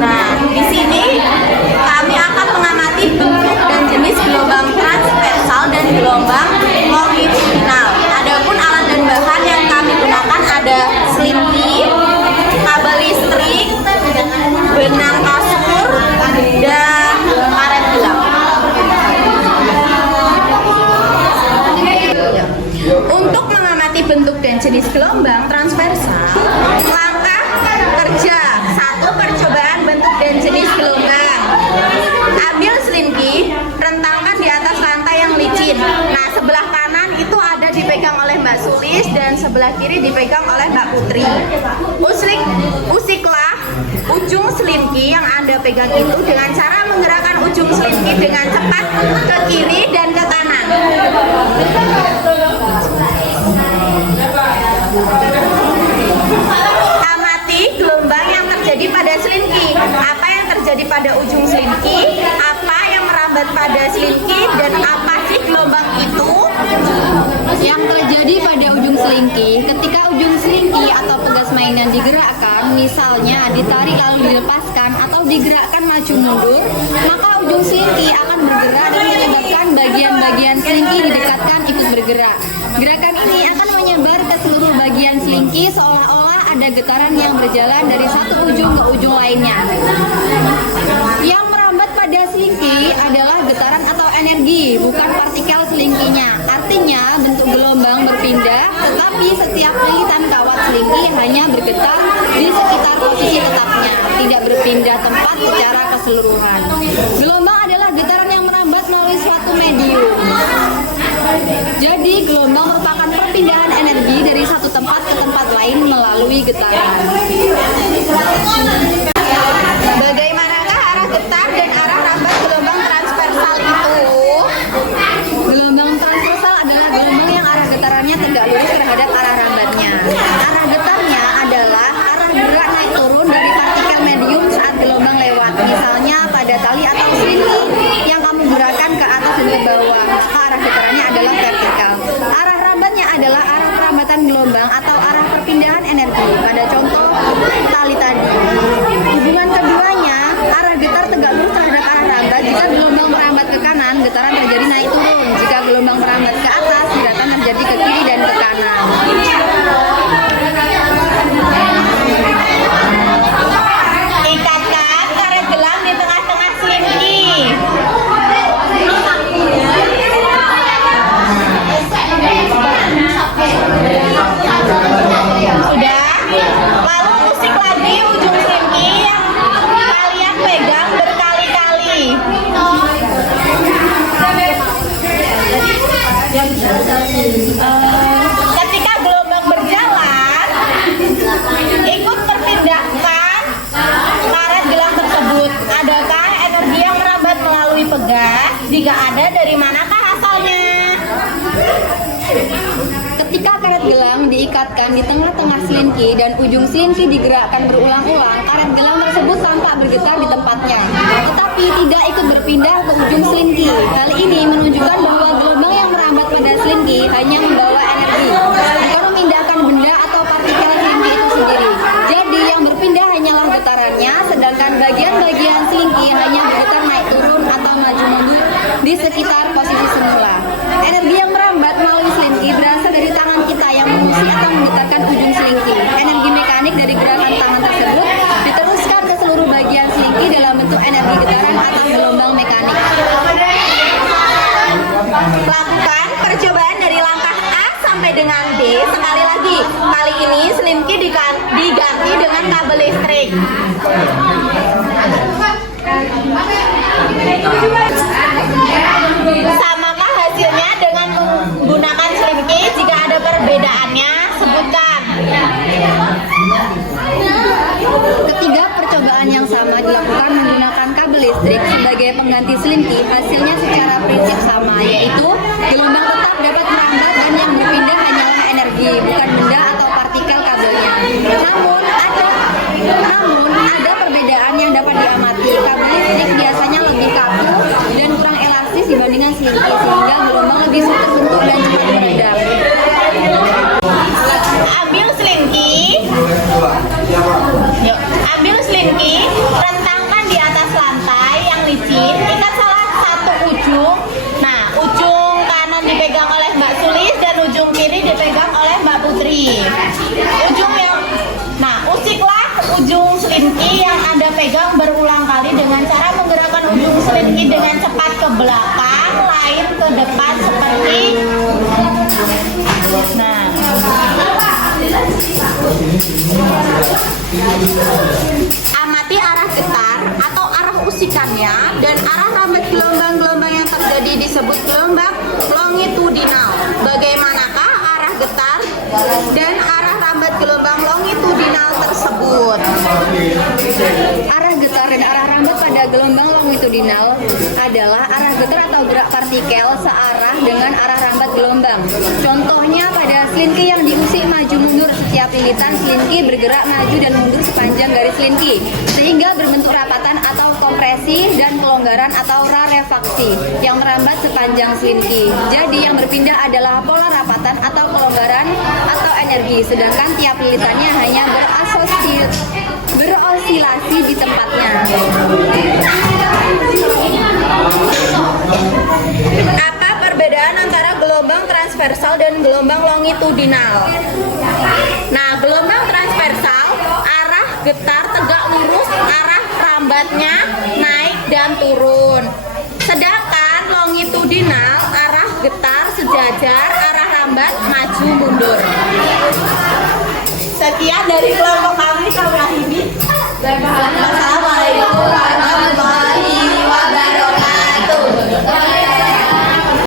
Nah, di sini kami akan mengamati bentuk dan jenis gelombang transversal dan gelombang longitudinal. Adapun alat dan bahan yang kami gunakan ada selimpi, kabel listrik, benang kasur, dan karet gelang. Untuk mengamati bentuk dan jenis gelombang transversal, langkah kerja 1. Percobaan bentuk dan jenis gelombang. Ambil selimpi, rentangkan di atas rantai yang licin. Nah, sebelah kanan itu ada dipegang oleh Mbak Sulis dan sebelah kiri dipegang oleh Mbak Putri. Usiklah ujung selimpi yang Anda pegang itu dengan cara menggerakkan ujung selimpi dengan cepat ke kiri dan ke kanan. Amati gelombang yang terjadi pada selimpi. Apa yang terjadi pada ujung selimpi, apa yang merambat pada selimpi, dan apa sih gelombang itu? Yang terjadi pada ujung selingki, ketika ujung selingki atau pegas mainan digerakkan, misalnya ditarik lalu dilepaskan atau digerakkan maju mundur, maka ujung selingki akan bergerak dan menyebabkan bagian-bagian selingki didekatkan ikut bergerak. Gerakan ini akan menyebar ke seluruh bagian selingki seolah-olah ada getaran yang berjalan dari satu ujung ke ujung lainnya. Yang merambat pada selingki adalah getaran atau energi, bukan partikel selingkinya. Artinya bentuk gelombang berpindah, tetapi setiap lilitan kawat selingki hanya bergetar di sekitar posisi tetapnya, tidak berpindah tempat secara keseluruhan. Gelombang adalah getaran yang merambat melalui suatu medium. Jadi gelombang merupakan perpindahan energi dari satu tempat ke tempat lain melalui getaran. Bagaimanakah arah getar dan arah rambat gelombang transversal itu? Gelombang transversal adalah gelombang yang arah getarannya tegak lurus terhadap arah rambatnya. Arah getarnya adalah arah gerak naik turun dari partikel medium saat gelombang lewat. Misalnya pada tali atau selimpi yang kamu gerakkan ke atas dan ke bawah, maka arah getarannya adalah vertikal. Arah rambatnya adalah arah perambatan gelombang atau arah perpindahan energi. Pada contoh tali tadi. Hubungan keduanya, arah getar tegak lurus terhadap arah rambat. Jika gelombang merambat ke kanan, getaran terjadi naik turun. Jika gelombang merambat ke atas, gerakan terjadi ke kiri dan ke kanan. Ikatkan karet gelang di tengah-tengah selimpi. Sudah? Lalu usik lagi ujung selimpi yang kalian pegang berkali-kali. Ketika gelombang berjalan, ikut terpindahkan karet gelang tersebut. Adakah energi yang merambat melalui pegas? Jika ada, dari manakah asalnya? Ketika karet gelang diikatkan di tengah-tengah selimpi dan ujung selimpi digerakkan berulang-ulang, karet gelang tersebut tampak bergetar di tempatnya, tetapi tidak ikut berpindah ke ujung selimpi. Hal ini menunjukkan bahwa gelombang yang merambat pada selimpi hanya membawa energi, bukan memindahkan benda atau partikel selimpi itu sendiri. Jadi yang berpindah hanyalah getarannya, sedangkan bagian-bagian selimpi hanya bergetar naik turun atau maju mundur di sekitar posisi semula. Energi yang merambat melalui selimpi berasal dari tangan kita yang mengusik atau menggetarkan ujung selimpi. Energi mekanik dari gerakan tangan tersebut diteruskan ke seluruh bagian selimpi dalam bentuk energi getaran atau gelombang mekanik. Lakukan percobaan dari langkah A sampai dengan D sekali lagi. Kali ini selimpi diganti dengan kabel listrik. Samakah hasilnya dengan menggunakan selimpi? Jika ada perbedaannya, sebutkan. Ketiga percobaan yang sama dilakukan menggunakan kabel listrik sebagai pengganti selimpi. Hasilnya secara prinsip sama, yaitu gelombang tetap dapat merambat dan yang berpindah hanyalah energi, bukan benda atau partikel kabelnya. Namun ada perbedaan yang dapat diamati. Kabel listrik biasanya lebih kaku dan kurang elastis dibandingkan selimpi, sehingga gelombang lebih sulit tersentuh dan cepat meredam. Ambil selimpi. Yuk, ambil selimpi, Rentangkan di atas lantai yang licin, ikat salah satu ujung. Nah, ujung kanan dipegang oleh Mbak Sulis dan ujung kiri dipegang oleh Mbak Putri. Usiklah ujung selinki yang Anda pegang berulang kali dengan cara menggerakkan ujung selinki dengan cepat ke belakang, lain ke depan seperti amati arah getar atau arah usikannya dan arah rambat gelombang-gelombang yang terjadi disebut gelombang longitudinal. Bagaimanakah arah getar dan arah rambat gelombang longitudinal tersebut? Arah getar dan arah rambat pada gelombang longitudinal adalah arah getar atau gerak partikel searah dengan arah rambat gelombang. Contohnya pada selinki yang diusik maju mundur, setiap lilitan selinki bergerak maju dan mundur sepanjang garis selinki sehingga berbentuk rapatan atau kompresi dan kelonggaran atau rarefaksi yang merambat sepanjang selinki. Jadi yang berpindah adalah pola rapatan atau kelonggaran atau energi, sedangkan tiap lilitannya hanya berosilasi di tempatnya. Apa perbedaan antara gelombang transversal dan gelombang longitudinal? Nah, gelombang transversal arah getar tegak lurus, arah rambatnya naik dan turun. Sedangkan longitudinal arah getar sejajar, arah rambat maju mundur. Sekian dari kelompok kami, Wahyudi. Wassalamualaikum.